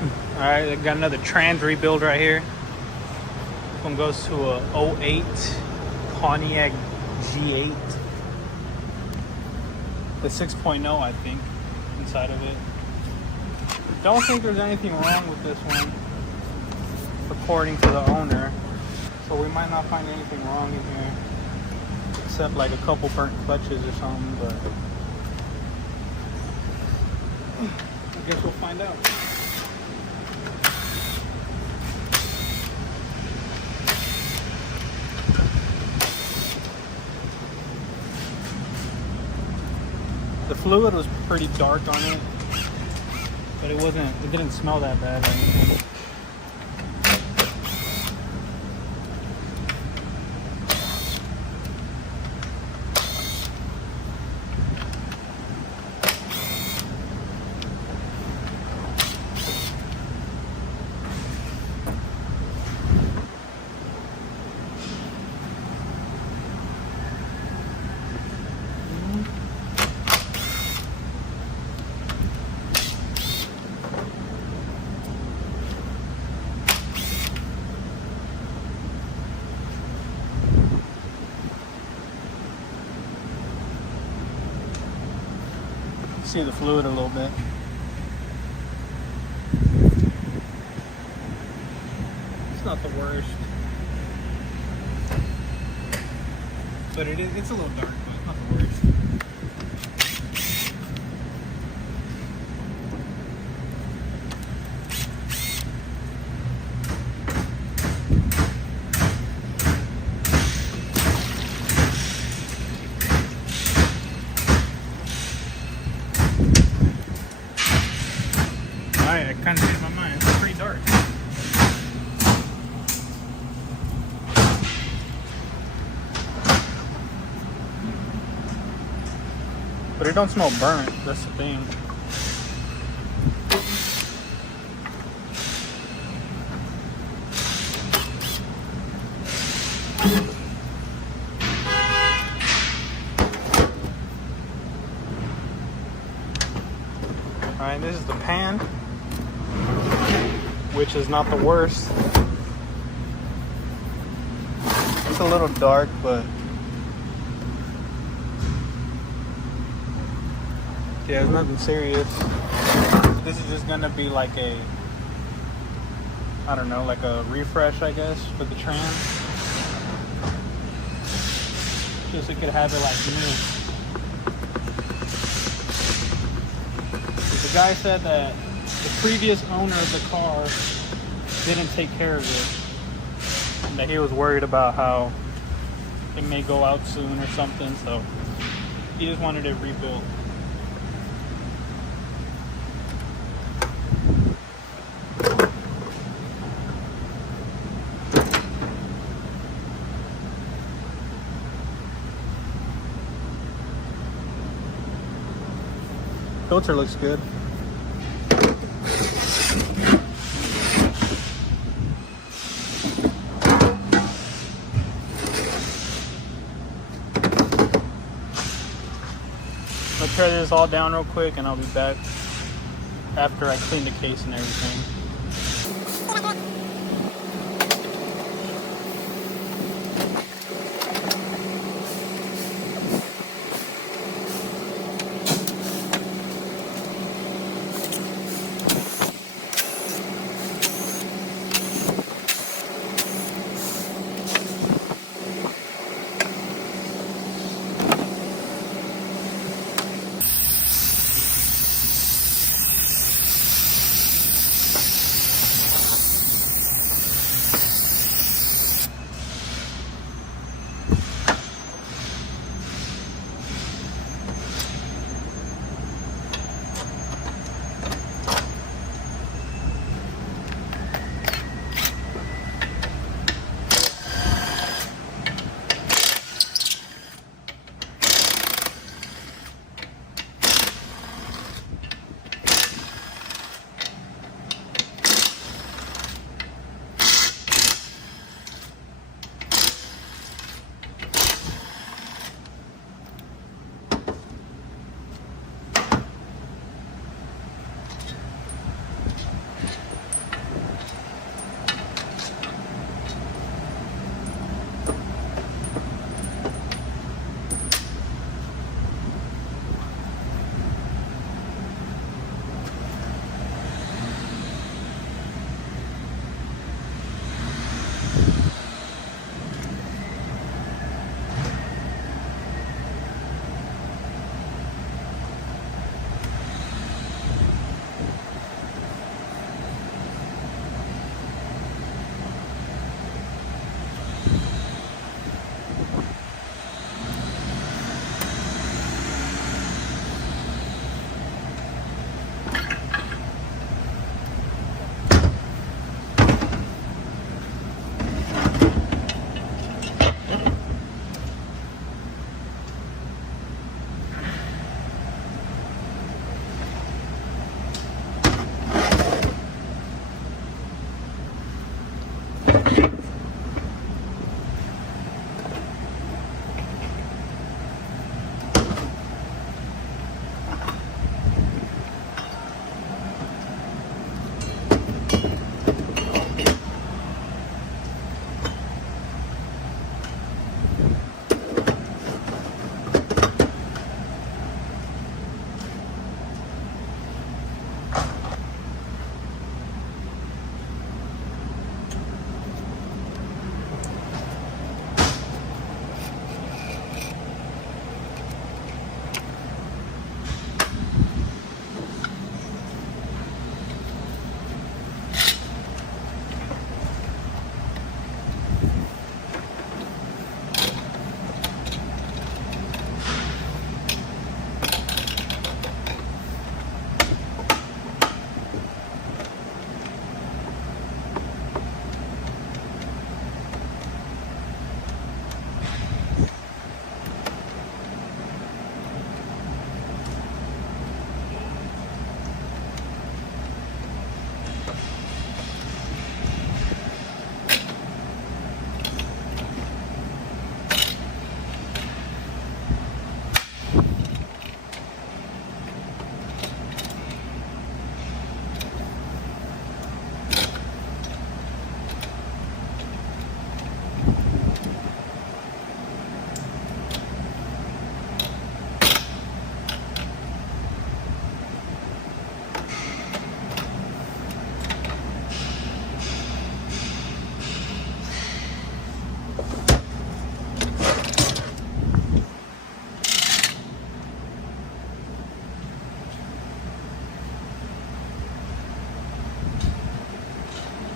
Alright, I got another trans rebuild right here. This one goes to a 08 Pontiac G8. The 6.0, I think, inside of it. Don't think there's anything wrong with this one, according to the owner. So we might not find anything wrong in here, except like a couple burnt clutches or something, but I guess we'll find out. The fluid was pretty dark on it, but it didn't smell that bad or anything. See the fluid a little bit. It's not the worst, but it's a little dark, but it's not the worst. I kind of changed my mind. It's pretty dark. But it don't smell burnt. That's the thing. All right, this is the pan, which is not the worst. It's a little dark, but yeah, it's nothing serious. This is just gonna be like a, I don't know, like a refresh, I guess, for the trans. Just so it could have it like new. The guy said that the previous owner of the car didn't take care of it, and that he was worried about how it may go out soon or something, so he just wanted it rebuilt. Filter looks good. I'll tear this all down real quick and I'll be back after I clean the case and everything.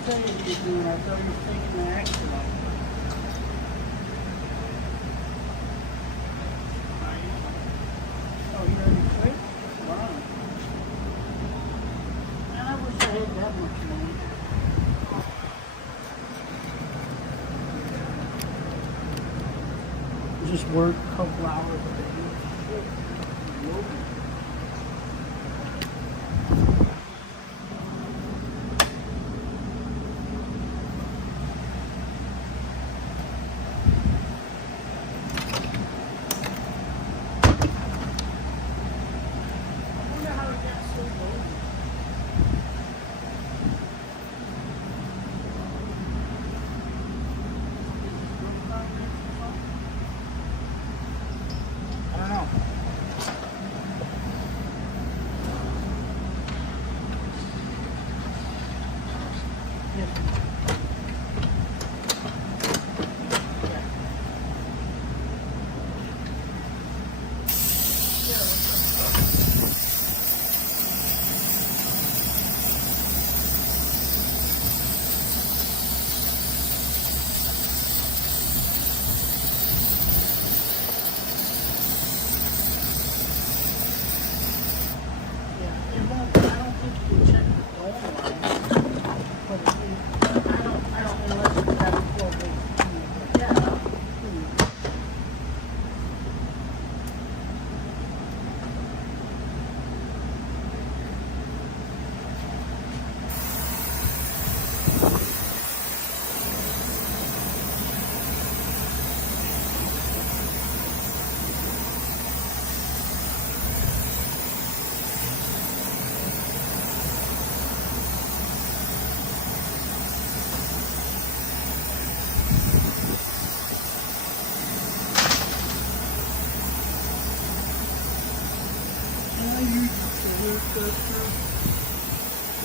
tell you what you're doing. I thought you were taking the action off. Oh, you already quit? Wow. Man, I wish I had that much money. Just work a couple hours a day.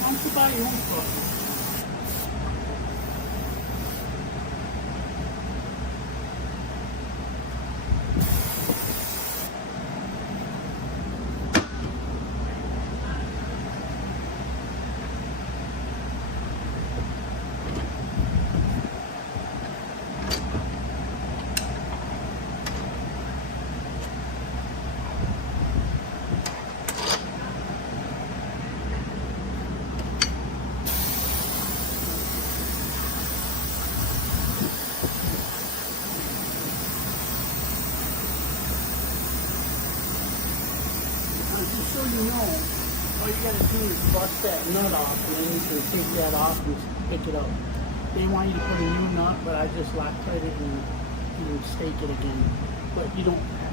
Why don't you buy your own coffee? Just so you know, all you gotta do is bust that nut off, and then you can take that off and pick it up. They want you to put a new nut, but I just Loctite it and you stake it again. But you don't have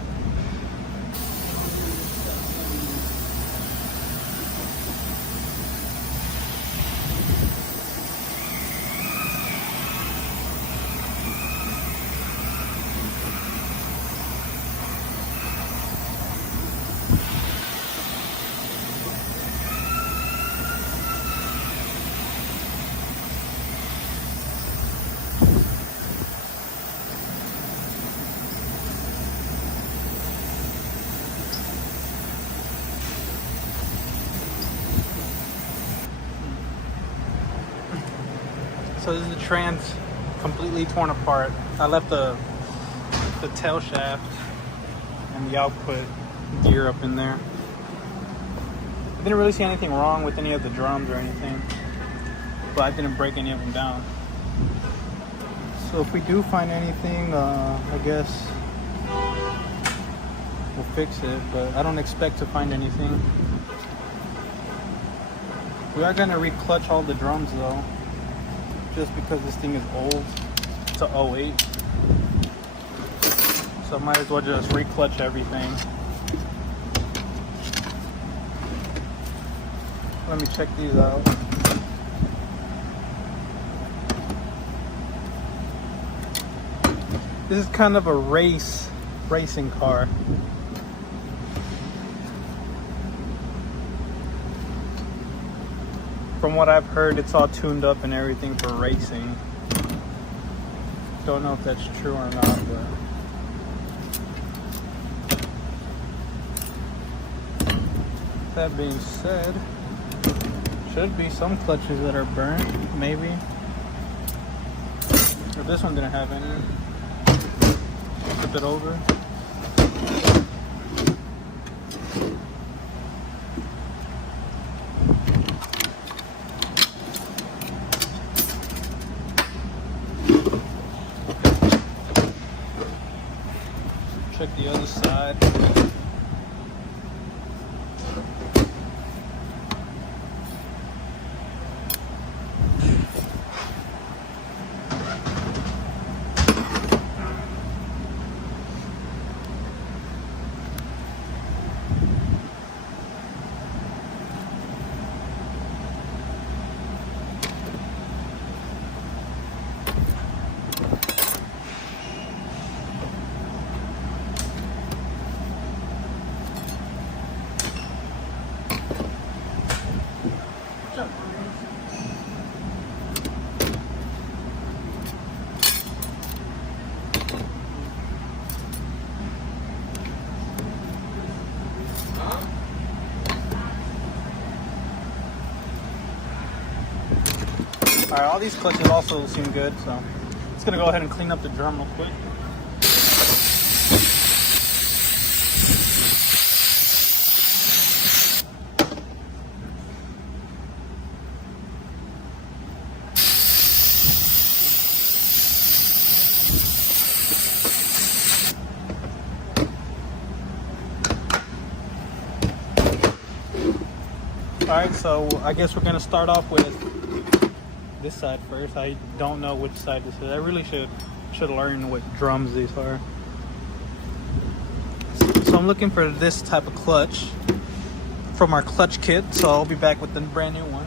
So this is the trans completely torn apart. I left the tail shaft and the output gear up in there. I didn't really see anything wrong with any of the drums or anything, but I didn't break any of them down. So if we do find anything, I guess we'll fix it, but I don't expect to find anything. We are gonna re-clutch all the drums though, just because this thing is old. It's a 08. So I might as well just re-clutch everything. Let me check these out. This is kind of a racing car. From what I've heard, it's all tuned up and everything for racing. Don't know if that's true or not, but that being said, should be some clutches that are burnt, maybe. Or this one didn't have any. Flip it over. Check the other side. Alright, all these clutches also seem good, so it's gonna go ahead and clean up the drum real quick. Alright, so I guess we're gonna start off with this side first. I don't know which side this is. I really should learn what drums these are. So I'm looking for this type of clutch from our clutch kit, so I'll be back with the brand new one.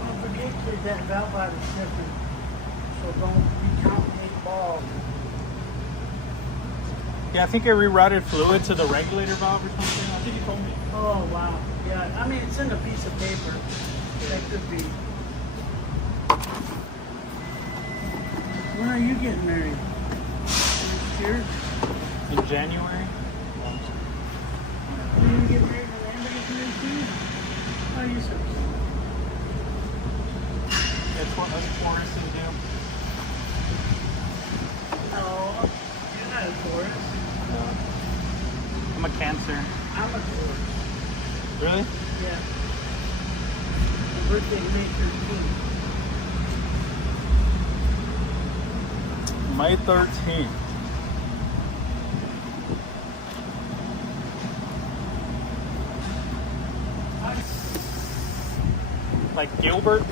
Don't forget to that valve body is different, so don't be counting 8 balls. Yeah, I think it rerouted fluid to the regulator valve or something. I think you told me. Oh wow, yeah. I mean, it's in a piece of paper. That could be. When are you getting married? Next year? In January. Are you gonna get married and Amber gets married too? How are you so cute? That's what us Tauruses do. No, you're not a Taurus. I'm a Cancer. I'm a Taurus. Really? Yeah. My birthday is May 13th. May 13th. Like Gilbert?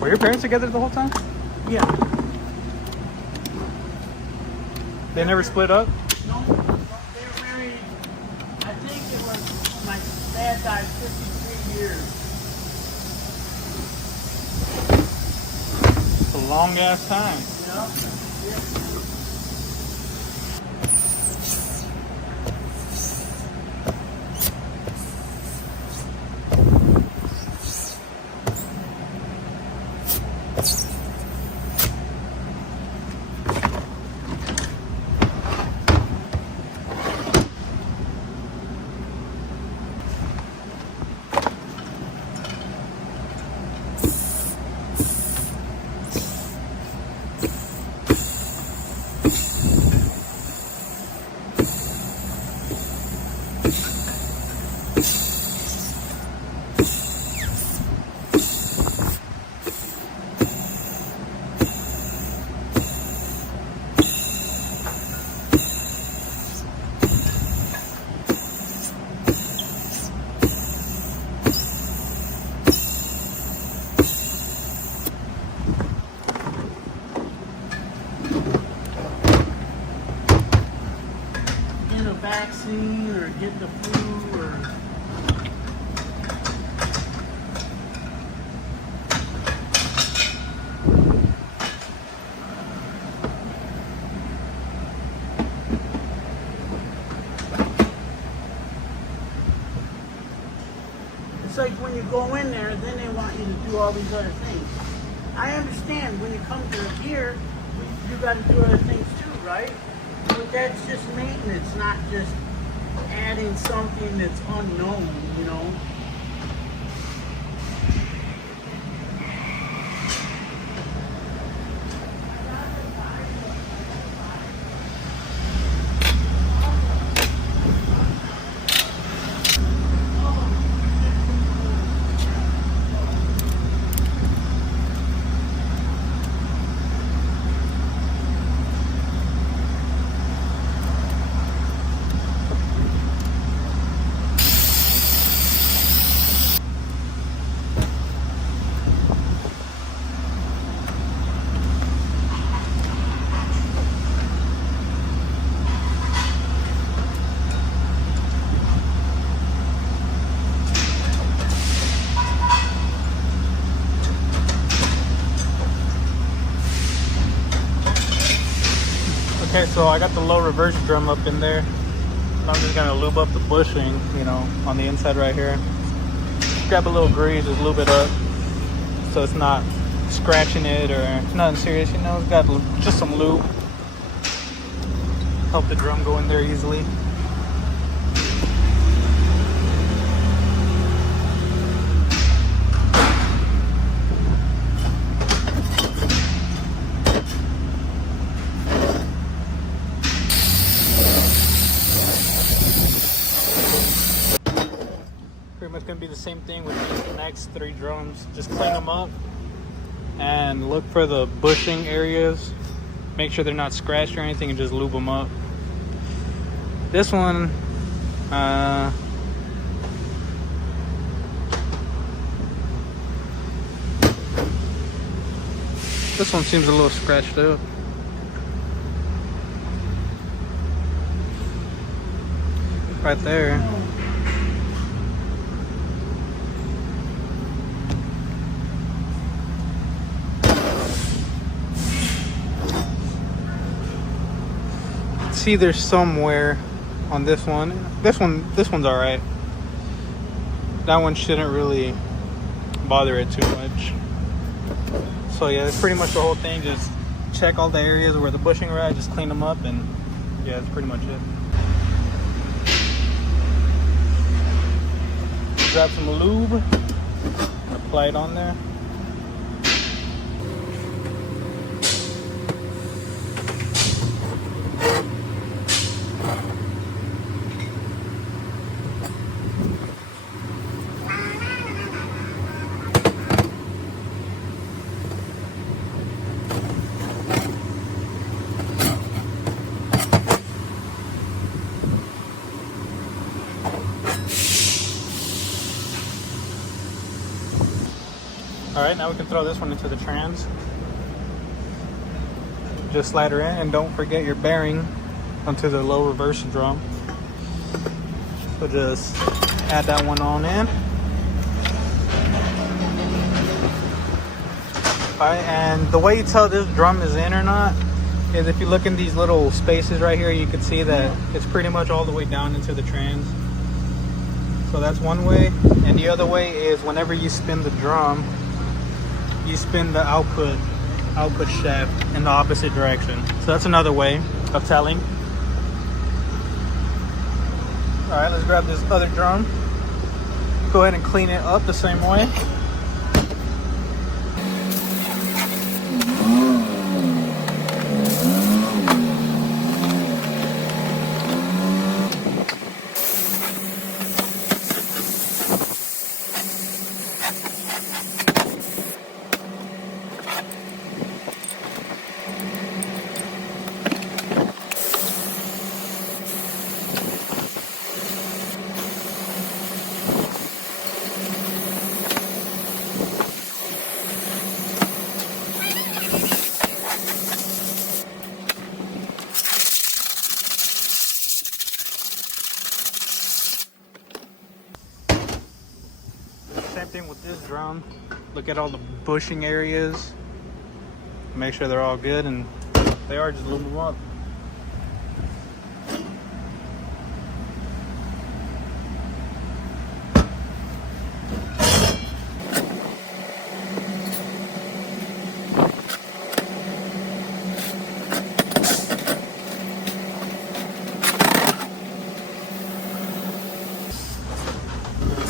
Were your parents together the whole time? Yeah. They never split up? No, they were married, I think it was, my dad died 53 years. It's a long ass time. Yeah. Yeah. get the flu or... It's like when you go in there, then they want you to do all these other things. I understand when you come to a gear, you got to do other things too, right? But that's just maintenance, not just adding something that's unknown, you know? Okay, so I got the low reverse drum up in there. I'm just gonna lube up the bushing, you know, on the inside right here. Grab a little grease, just lube it up so it's not scratching it or nothing serious, you know. It's got just some lube. Help the drum go in there easily. Pretty much gonna be the same thing with these next 3 drums. Just clean them up and look for the bushing areas. Make sure they're not scratched or anything and just lube them up. This one, this one seems a little scratched up. Right there. See, there's somewhere on this one. This one's all right. That one shouldn't really bother it too much. So yeah, that's pretty much the whole thing. Just check all the areas where the bushing are at, just clean them up, and yeah, that's pretty much it. Grab some lube, apply it on there. Alright, now we can throw this one into the trans. Just slide her in, and don't forget your bearing onto the low reverse drum. So just add that one on in. Alright, and the way you tell this drum is in or not is if you look in these little spaces right here, you can see that it's pretty much all the way down into the trans. So that's one way. And the other way is whenever you spin the drum, you spin the output shaft in the opposite direction. So that's another way of telling. All right, let's grab this other drum. Go ahead and clean it up the same way. Same thing with this drum. Look at all the bushing areas. Make sure they're all good, and if they are, just lube them up.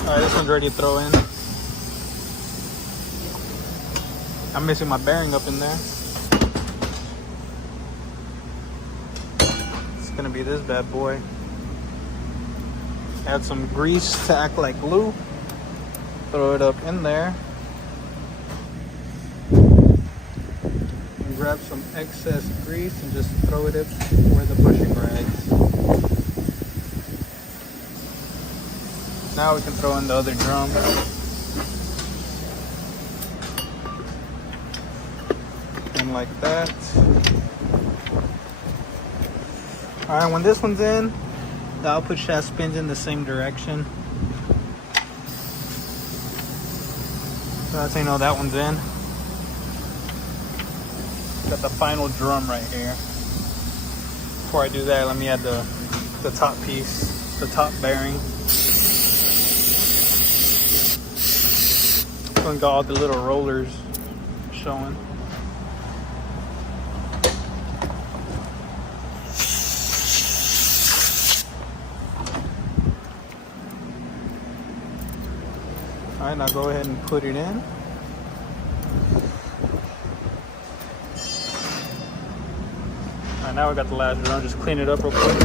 Alright, this one's ready to throw in. I'm missing my bearing up in there. It's gonna be this bad boy. Add some grease to act like glue. Throw it up in there. And grab some excess grease and just throw it up where the bushing rags. Now we can throw in the other drum. And like that. Alright, when this one's in, the output shaft spins in the same direction. So that's how you know that one's in. Got the final drum right here. Before I do that, let me add the top piece, the top bearing. And got all the little rollers showing. Alright, now go ahead and put it in. Alright, now we got the last drum. Just clean it up real quick.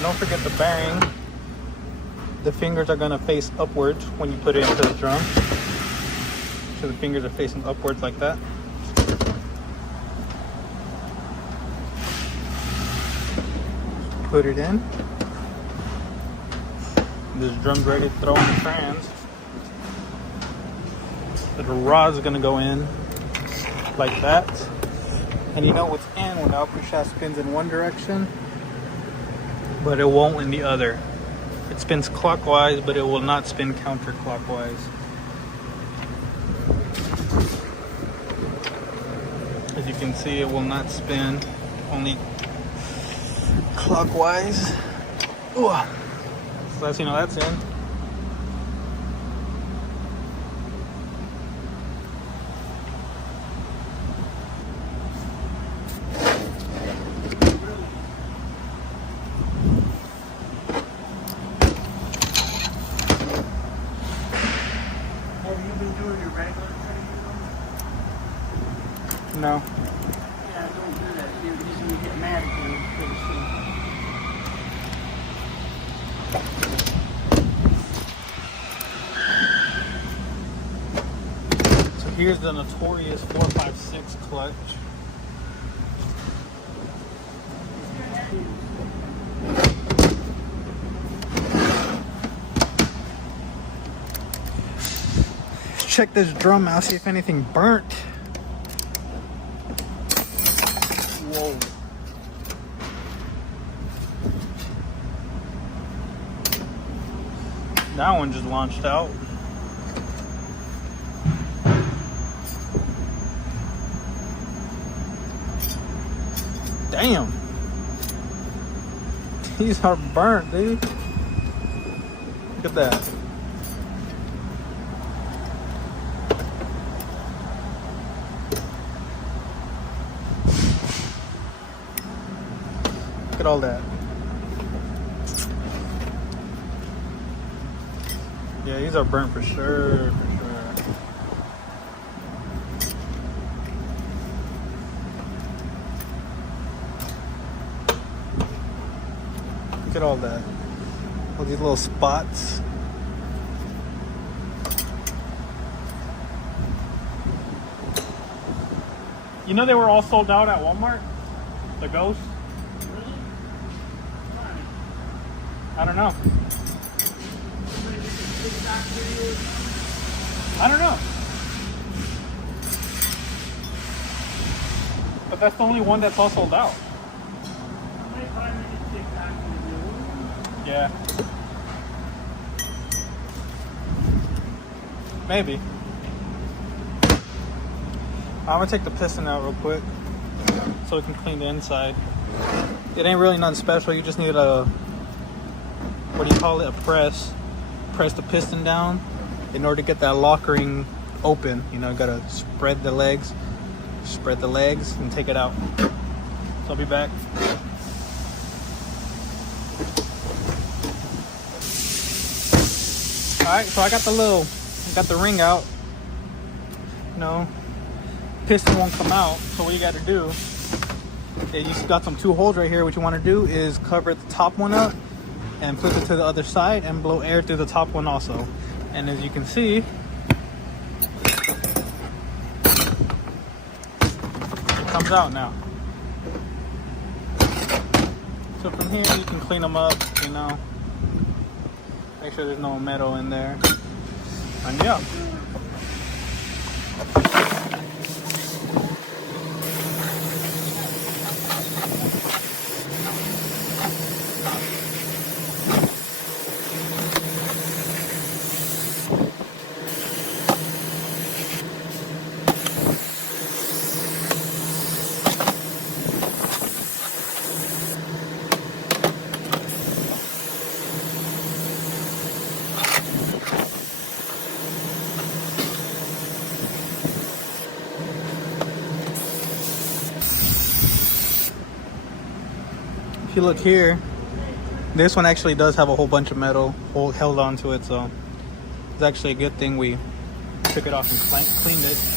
Don't forget the bearing. The fingers are going to face upwards when you put it into the drum. So the fingers are facing upwards like that. Put it in. This drum's ready to throw in the trans. The rod's going to go in like that. And you know what's in when the output shaft spins in one direction, but it won't in the other. It spins clockwise, but it will not spin counterclockwise. As you can see, it will not spin, only clockwise. Ooh. So that's, you know, that's in. No. Yeah, don't do that. You're just going to get mad again pretty soon. So here's the notorious 456 clutch. Check this drum out, see if anything burnt. Whoa. That one just launched out. Damn. These are burnt, dude. Look at that. Look at all that. Yeah, these are burnt for sure, Look at all that. All these little spots. You know they were all sold out at Walmart? The Ghost? Really? I don't know. I don't know. But that's the only one that's all sold out. Yeah. Maybe. I'm gonna take the piston out real quick so we can clean the inside. It ain't really nothing special. You just need a, what do you call it? A press. Press the piston down in order to get that lock ring open. You know, gotta spread the legs and take it out. So I'll be back. Alright, so I got the ring out. You know, piston won't come out, so what you gotta do is you got some 2 holes right here. What you want to do is cover the top one up and flip it to the other side and blow air through the top one also. And as you can see, it comes out now. So from here you can clean them up, you know, make sure there's no metal in there, and yeah. If you look here, this one actually does have a whole bunch of metal held onto it, so it's actually a good thing we took it off and cleaned it.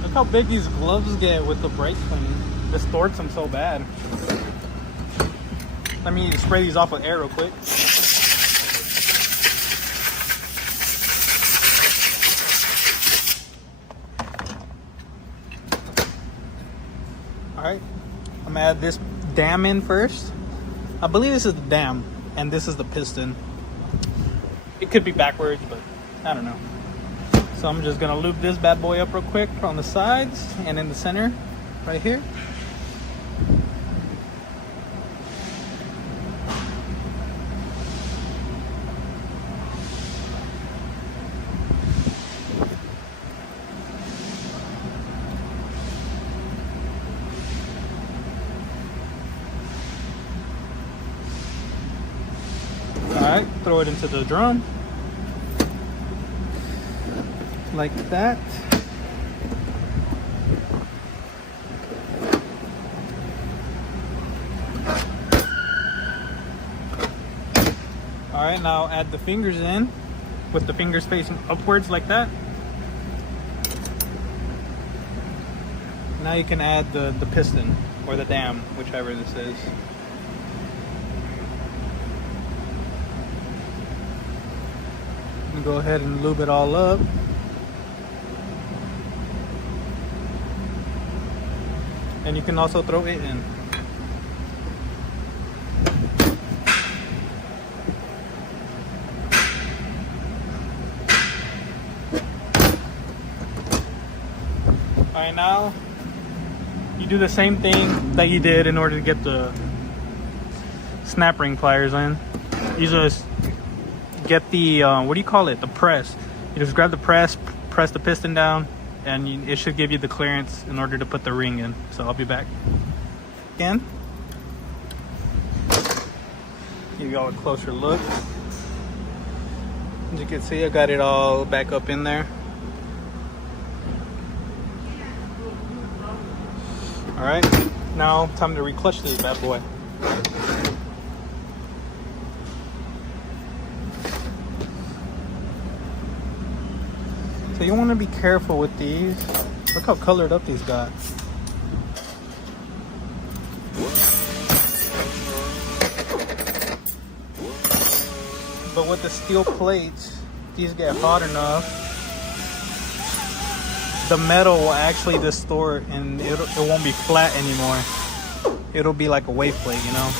Look how big these gloves get with the brake cleaning. Distorts them so bad. Let me spray these off with air real quick. Alright, I'm gonna add this dam in first. I believe this is the dam and this is the piston. It could be backwards, but I don't know. So I'm just gonna lube this bad boy up real quick on the sides and in the center right here. Alright, throw it into the drum. Like that. Alright, now add the fingers in with the fingers facing upwards like that. Now you can add the piston or the dam, whichever this is. Go ahead and lube it all up. And you can also throw it in. Alright, now you do the same thing that you did in order to get the snap ring pliers in. You just get the what do you call it, the press. You just grab the press the piston down, and it should give you the clearance in order to put the ring in. So I'll be back again. Give you all a closer look. As you can see, I got it all back up in there. All right, now time to reclutch this bad boy. So you want to be careful with these. Look how colored up these got. But with the steel plates, these get hot enough, the metal will actually distort and it won't be flat anymore. It'll be like a wave plate, you know?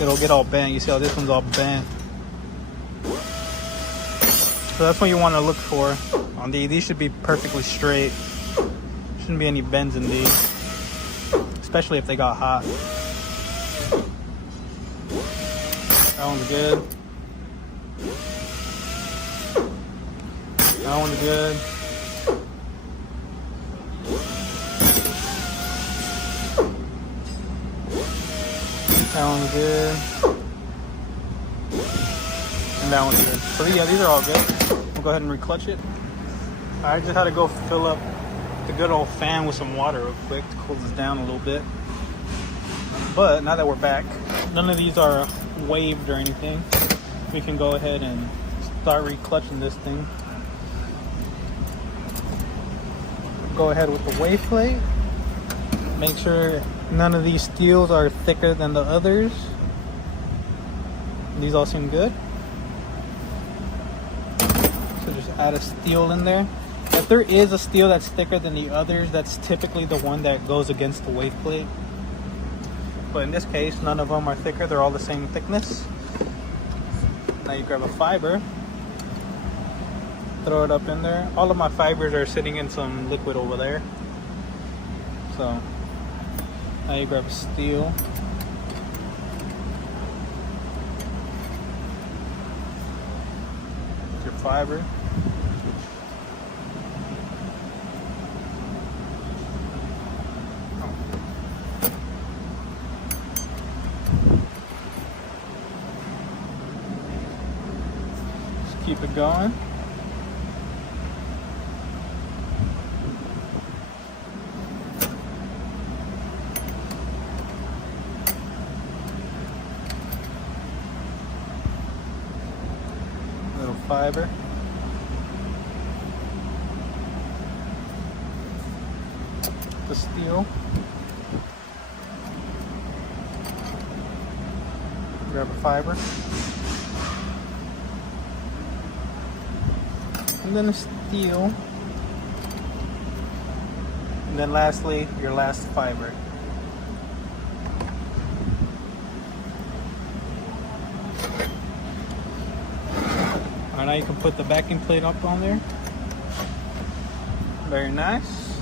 It'll get all bent. You see how this one's all bent? So that's what you want to look for on these. These should be perfectly straight. Shouldn't be any bends in these, especially if they got hot. That one's good. That one's good. That one's good. And that one's good. So yeah, these are all good. We'll go ahead and reclutch it. I just had to go fill up the good old fan with some water real quick to cool this down a little bit. But now that we're back, none of these are waved or anything. We can go ahead and start reclutching this thing. Go ahead with the wave plate. Make sure none of these steels are thicker than the others. These all seem good. So just add a steel in there. If there is a steel that's thicker than the others, that's typically the one that goes against the wave plate. But in this case, none of them are thicker. They're all the same thickness. Now you grab a fiber, throw it up in there. All of my fibers are sitting in some liquid over there. So now you grab a steel. Your fiber. Just keep it going. Fiber. The steel. Grab a fiber. And then a steel. And then lastly, your last fiber. Now you can put the backing plate up on there. Very nice.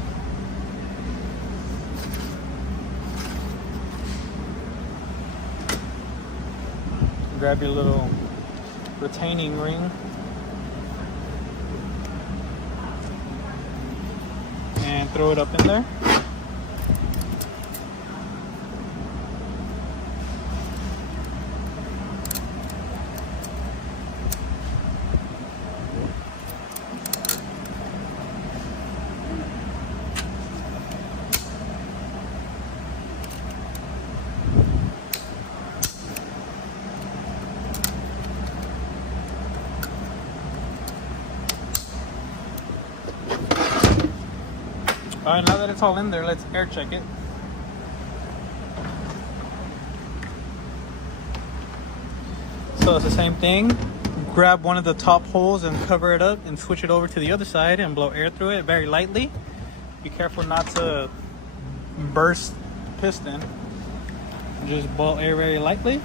Grab your little retaining ring and throw it up in there. Alright, now that it's all in there, let's air check it. So it's the same thing. Grab one of the top holes and cover it up and switch it over to the other side and blow air through it very lightly. Be careful not to burst the piston. Just blow air very lightly.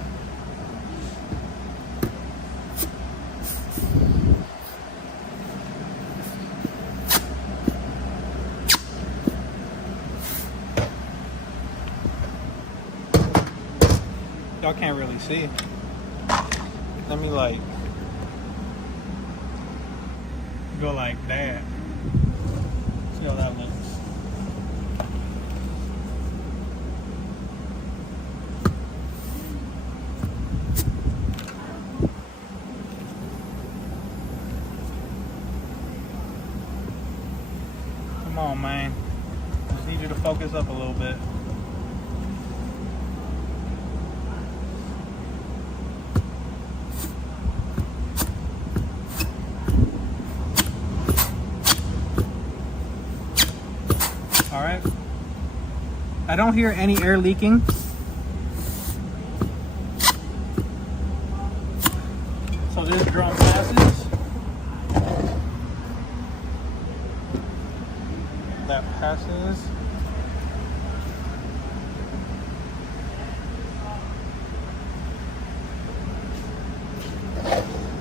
y'all can't really see. Let me like go like that. See how that looks. Come on, man. Just need you to focus up a little bit. All right. I don't hear any air leaking. So this drum passes. That passes.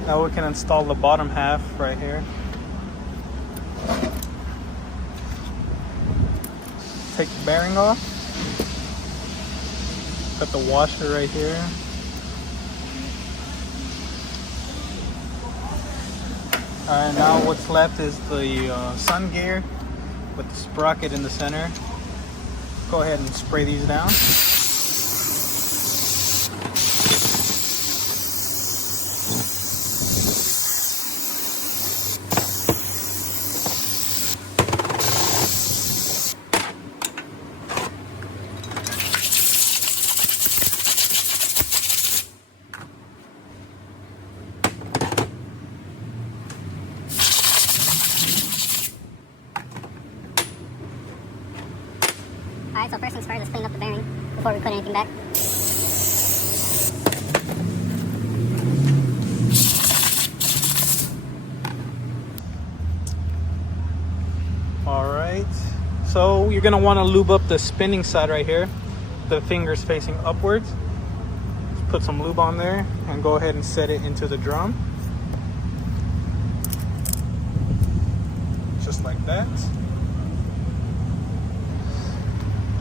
Now we can install the bottom half right here. Take the bearing off. Got the washer right here. Alright, now what's left is the sun gear with the sprocket in the center. Go ahead and spray these down. Alright, so first things first, let's clean up the bearing before we put anything back. Alright, so you're going to want to lube up the spinning side right here. The fingers facing upwards. Just put some lube on there and go ahead and set it into the drum. Just like that.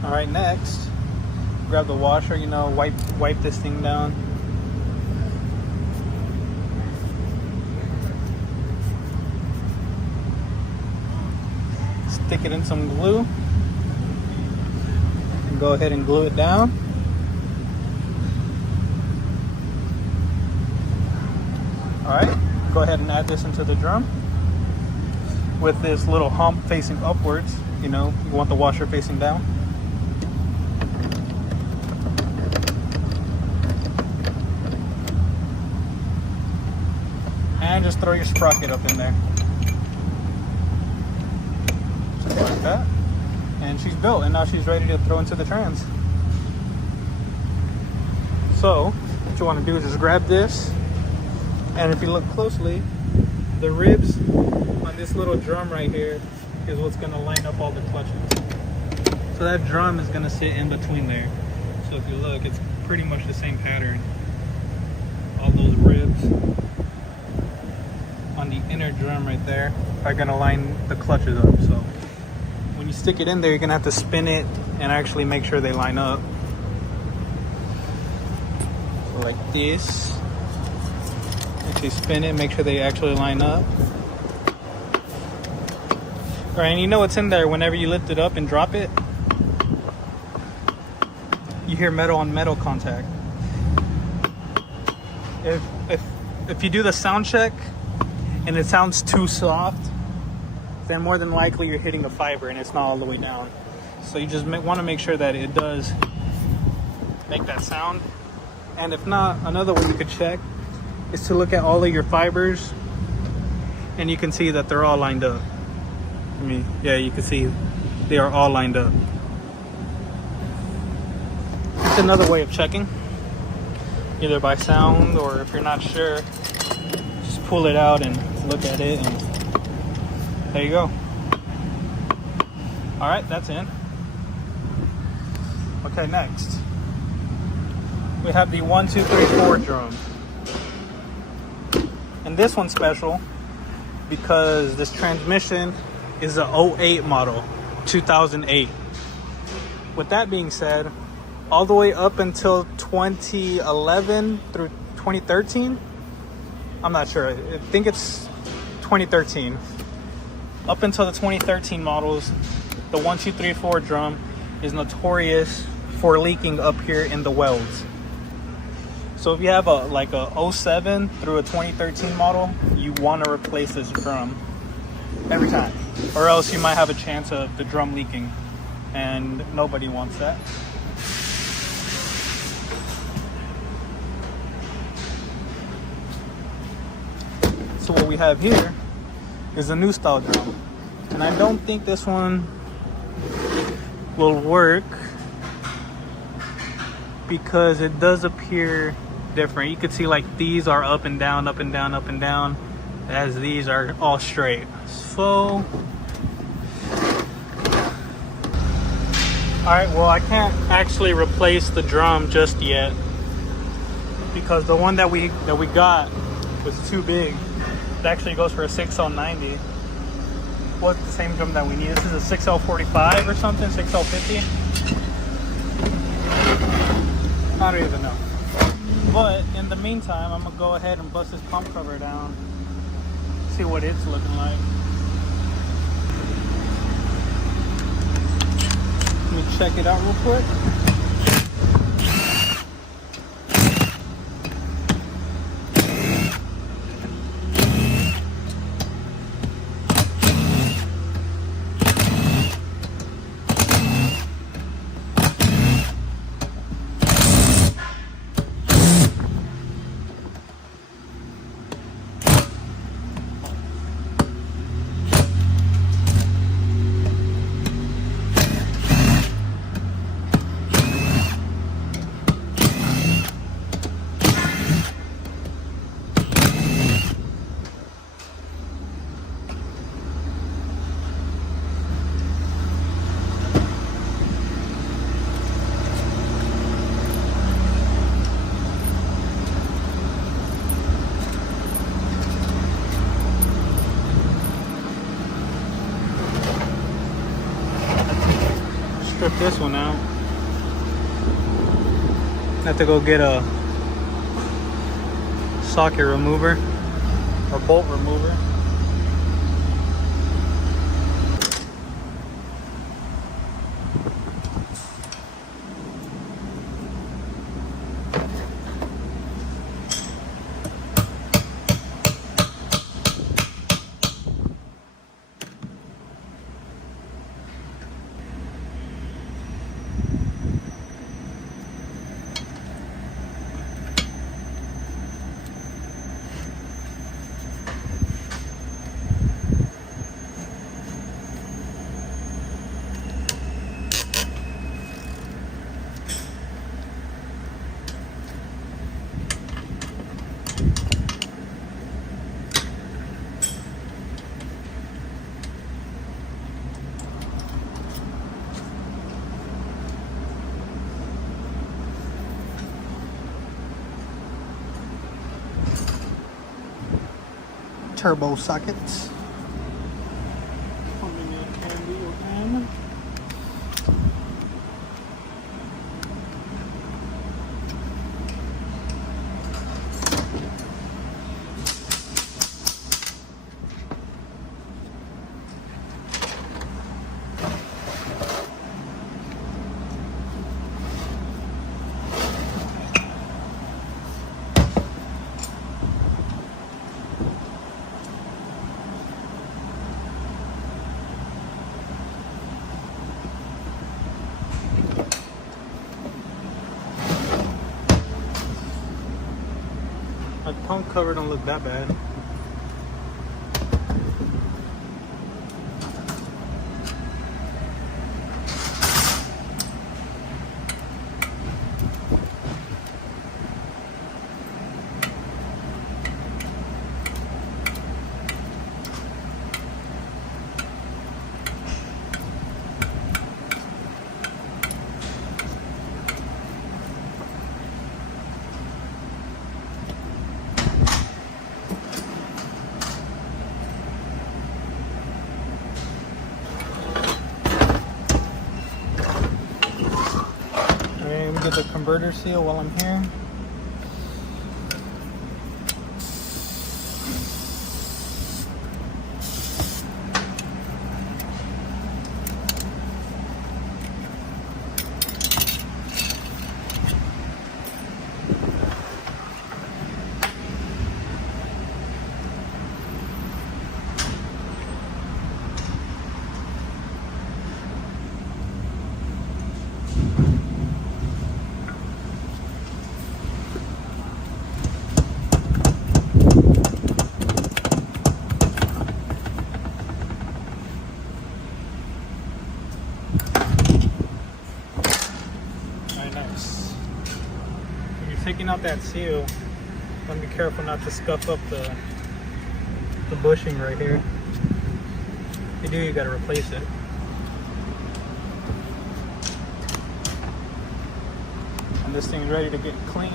Alright, next, grab the washer, you know, wipe this thing down. Stick it in some glue. And go ahead and glue it down. Alright, go ahead and add this into the drum. With this little hump facing upwards, you know, you want the washer facing down. And just throw your sprocket up in there. Just like that. And she's built, and now she's ready to throw into the trans. So, what you want to do is just grab this, and if you look closely, the ribs on this little drum right here is what's going to line up all the clutches. So that drum is going to sit in between there. So if you look, it's pretty much the same pattern. All those ribs on the inner drum right there are going to line the clutches up. So when you stick it in there, you're going to have to spin it and actually make sure they line up. So like this. Actually spin it, make sure they actually line up. Alright, and you know what's in there whenever you lift it up and drop it? You hear metal on metal contact. If you do the sound check and it sounds too soft, then more than likely you're hitting a fiber and it's not all the way down. So you just want to make sure that it does make that sound. And if not, another way you could check is to look at all of your fibers, and you can see that they're all lined up. I mean, yeah, you can see they are all lined up. It's another way of checking, either by sound, or if you're not sure, just pull it out and look at it, and there you go. All right, that's in. Okay, next we have the 1, 2, 3, 4 drum, and this one's special because this transmission is a 08 model, 2008. With that being said, all the way up until 2011 through 2013. I'm not sure. I think it's 2013. Up until the 2013 models, the 1234 drum is notorious for leaking up here in the welds. So if you have a 07 through a 2013 model, you want to replace this drum every time, or else you might have a chance of the drum leaking, and nobody wants that. So what we have here is a new style drum, and I don't think this one will work because it does appear different. You can see like these are up and down, up and down, up and down, as these are all straight. So alright, well, I can't actually replace the drum just yet because the one that we got was too big. It actually goes for a 6L90. What's the same drum that we need? This is a 6L45 or something, 6L50. I don't even know. But in the meantime, I'm gonna go ahead and bust this pump cover down, see what it's looking like. Let me check it out real quick. Strip this one out. Have to go get a socket remover or bolt remover. Turbo sockets. My pump cover don't look that bad. the converter seal while I'm here. Taking out that seal, gotta be careful not to scuff up the bushing right here. If you do, you gotta replace it. And this thing's ready to get cleaned.